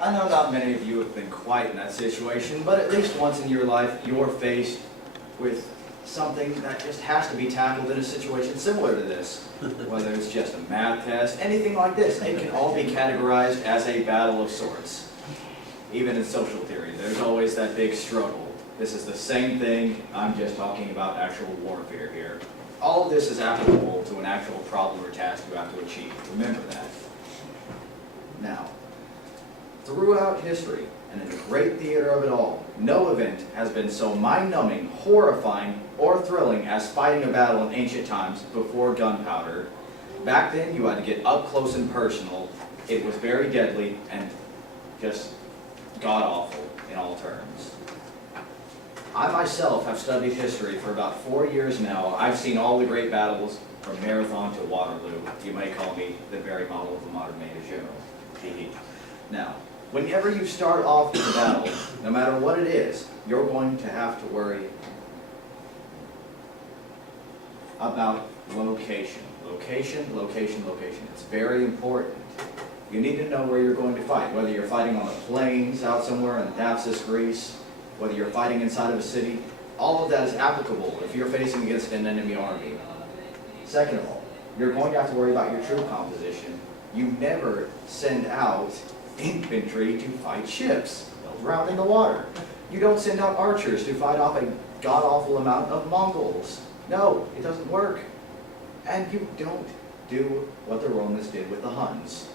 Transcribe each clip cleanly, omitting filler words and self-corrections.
I know not many of you have been quite in that situation, but at least once in your life, you're faced with something that just has to be tackled in a situation similar to this. Whether it's just a math test, anything like this, it can all be categorized as a battle of sorts. Even in social theory, there's always that big struggle. This is the same thing, I'm just talking about actual warfare here. All of this is applicable to an actual problem or task you have to achieve. Remember that. Now, throughout history, and in the great theater of it all, no event has been so mind-numbing, horrifying, or thrilling as fighting a battle in ancient times before gunpowder. Back then, you had to get up close and personal. It was very deadly and just god-awful in all terms. I myself have studied history for about 4 years now. I've seen all the great battles from Marathon to Waterloo. You may call me the very model of a modern major general. Now, whenever you start off with a battle, no matter what it is, you're going to have to worry about location. Location, location, location. It's very important. You need to know where you're going to fight, whether you're fighting on the plains out somewhere in Damascus, Greece, whether you're fighting inside of a city. All of that is applicable if you're facing against an enemy army. Second of all, you're going to have to worry about your troop composition. You never send out infantry to fight ships. They'll drown in the water. You don't send out archers to fight off a god-awful amount of Mongols. No, it doesn't work. And you don't do what the Romans did with the Huns.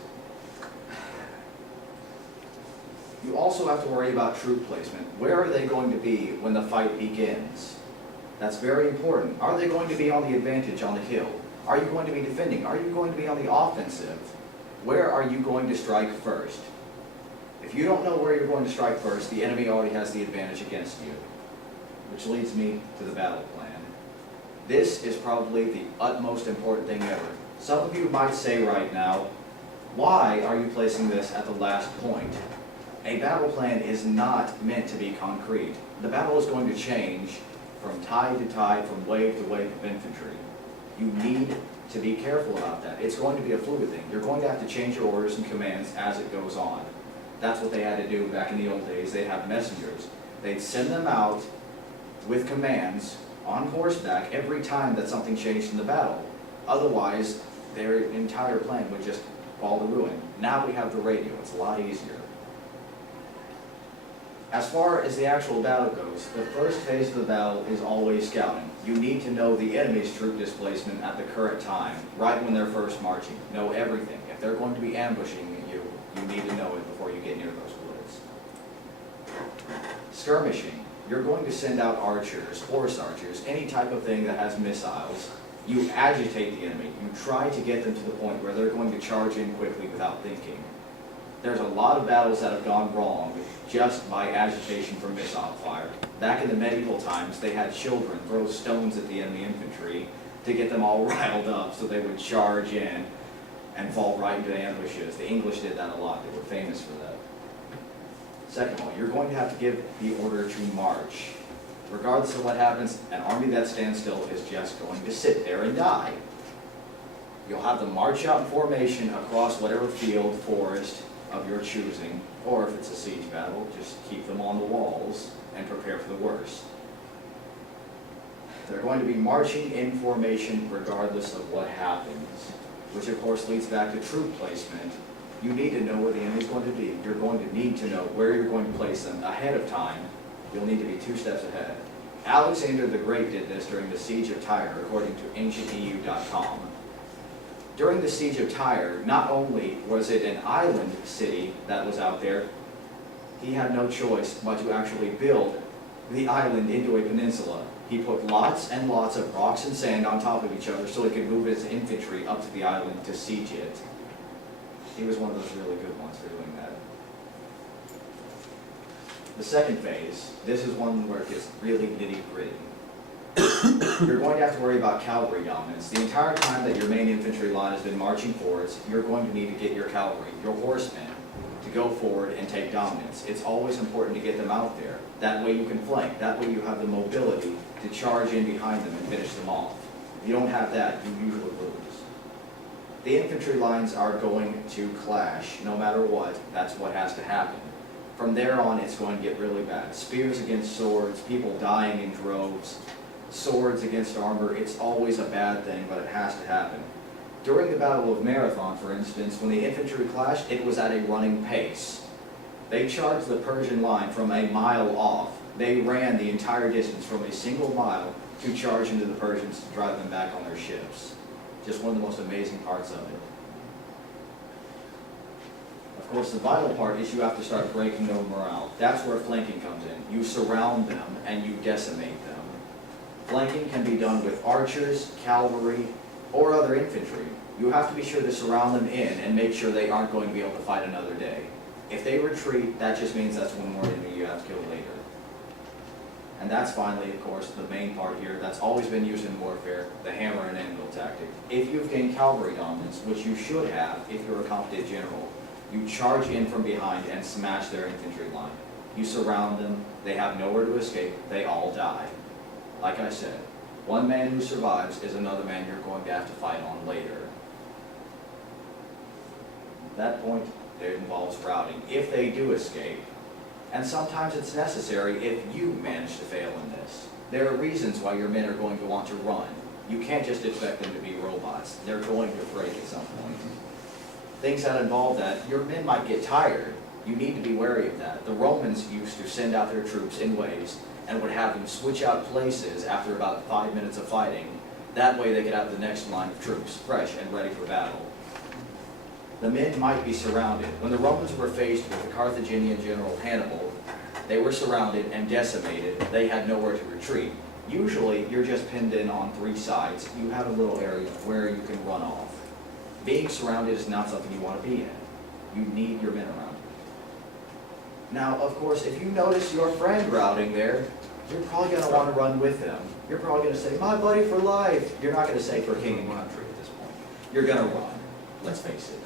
You also have to worry about troop placement. Where are they going to be when the fight begins? That's very important. Are they going to be on the advantage on the hill? Are you going to be defending? Are you going to be on the offensive? Where are you going to strike first? If you don't know where you're going to strike first, the enemy already has the advantage against you. Which leads me to the battle plan. This is probably the utmost important thing ever. Some of you might say right now, why are you placing this at the last point? A battle plan is not meant to be concrete. The battle is going to change from tide to tide, from wave to wave of infantry. You need to be careful about that. It's going to be a fluid thing. You're going to have to change your orders and commands as it goes on. That's what they had to do back in the old days. They'd have messengers. They'd send them out with commands on horseback every time that something changed in the battle. Otherwise, their entire plan would just fall to ruin. Now we have the radio. It's a lot easier. As far as the actual battle goes, the first phase of the battle is always scouting. You need to know the enemy's troop displacement at the current time, right when they're first marching. Know everything. If they're going to be ambushing you, you need to know it before you get near those woods. Skirmishing. You're going to send out archers, horse archers, any type of thing that has missiles. You agitate the enemy. You try to get them to the point where they're going to charge in quickly without thinking. There's a lot of battles that have gone wrong just by agitation from missile fire. Back in the medieval times, they had children throw stones at the enemy infantry to get them all riled up so they would charge in and fall right into the ambushes. The English did that a lot. They were famous for that. Second of all, you're going to have to give the order to march. Regardless of what happens, an army that stands still is just going to sit there and die. You'll have them march out in formation across whatever field, forest of your choosing, or if it's a siege battle, just keep them on the walls and prepare for the worst. They're going to be marching in formation regardless of what happens, which of course leads back to troop placement. You need to know where the enemy's going to be. You're going to need to know where you're going to place them ahead of time. You'll need to be 2 steps ahead. Alexander the Great did this during the Siege of Tyre, according to ancienteu.com. During the Siege of Tyre, not only was it an island city that was out there, he had no choice but to actually build the island into a peninsula. He put lots and lots of rocks and sand on top of each other so he could move his infantry up to the island to siege it. He was one of those really good ones for doing that. The second phase, this is one where it gets really nitty-gritty. You're going to have to worry about cavalry dominance. The entire time that your main infantry line has been marching forwards, you're going to need to get your cavalry, your horsemen, to go forward and take dominance. It's always important to get them out there. That way you can flank. That way you have the mobility to charge in behind them and finish them off. If you don't have that, you usually lose. The infantry lines are going to clash, no matter what. That's what has to happen. From there on, it's going to get really bad. Spears against swords, people dying in droves, swords against armor. It's always a bad thing, but it has to happen. During the Battle of Marathon, for instance, when the infantry clashed, it was at a running pace. They charged the Persian line from a mile off. They ran the entire distance from a single mile to charge into the Persians to drive them back on their ships. Just one of the most amazing parts of it. Of course, the vital part is you have to start breaking their morale. That's where flanking comes in. You surround them and you decimate them. Flanking can be done with archers, cavalry, or other infantry. You have to be sure to surround them in and make sure they aren't going to be able to fight another day. If they retreat, that just means that's one more enemy you have to kill later. And that's finally, of course, the main part here that's always been used in warfare, the hammer and anvil tactic. If you've gained cavalry dominance, which you should have if you're a competent general, you charge in from behind and smash their infantry line. You surround them, they have nowhere to escape, they all die. Like I said, one man who survives is another man you're going to have to fight on later. At that point, it involves routing. If they do escape, and sometimes it's necessary if you manage to fail in this. There are reasons why your men are going to want to run. You can't just expect them to be robots. They're going to break at some point. Things that involve that, your men might get tired. You need to be wary of that. The Romans used to send out their troops in waves and would have them switch out places after about 5 minutes of fighting. That way they could have the next line of troops fresh and ready for battle. The men might be surrounded. When the Romans were faced with the Carthaginian general Hannibal, they were surrounded and decimated. They had nowhere to retreat. Usually, you're just pinned in on 3 sides. You have a little area where you can run off. Being surrounded is not something you want to be in. You need your men around you. Now, of course, if you notice your friend routing there, you're probably going to want to run with them. You're probably going to say, "My buddy for life." You're not going to say for king and country at this point. You're going to run. Let's face it.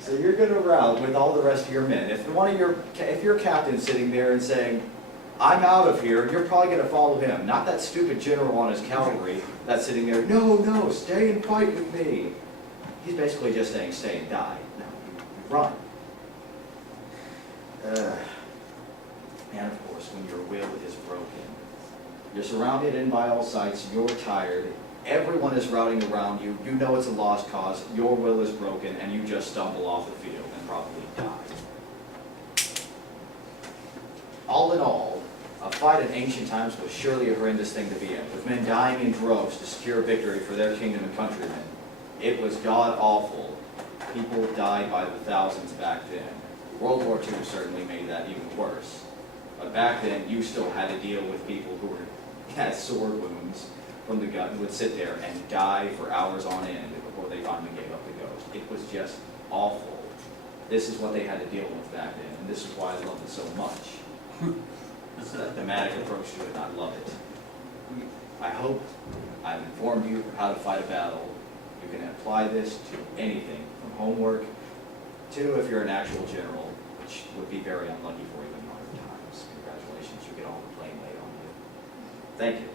So you're going to rout with all the rest of your men. If your captain's sitting there and saying, "I'm out of here," you're probably going to follow him. Not that stupid general on his cavalry that's sitting there, "No, stay and fight with me." He's basically just saying, "Stay and die." No, you run. And of course, when your will is broken, you're surrounded in by all sides, you're tired, everyone is routing around you, you know it's a lost cause, your will is broken, and you just stumble off the field and probably die. All in all, a fight in ancient times was surely a horrendous thing to be in, with men dying in droves to secure victory for their kingdom and countrymen. It was god-awful. People died by the thousands back then. World War II certainly made that even worse. But back then, you still had to deal with people who had sword wounds from the gun, would sit there and die for hours on end before they finally gave up the ghost. It was just awful. This is what they had to deal with back then, and this is why I love it so much. It's that thematic approach to it, and I love it. I hope I've informed you how to fight a battle. You can apply this to anything, from homework to if you're an actual general, which would be very unlucky for you in modern times. Congratulations, you get all the blame laid on you. Thank you.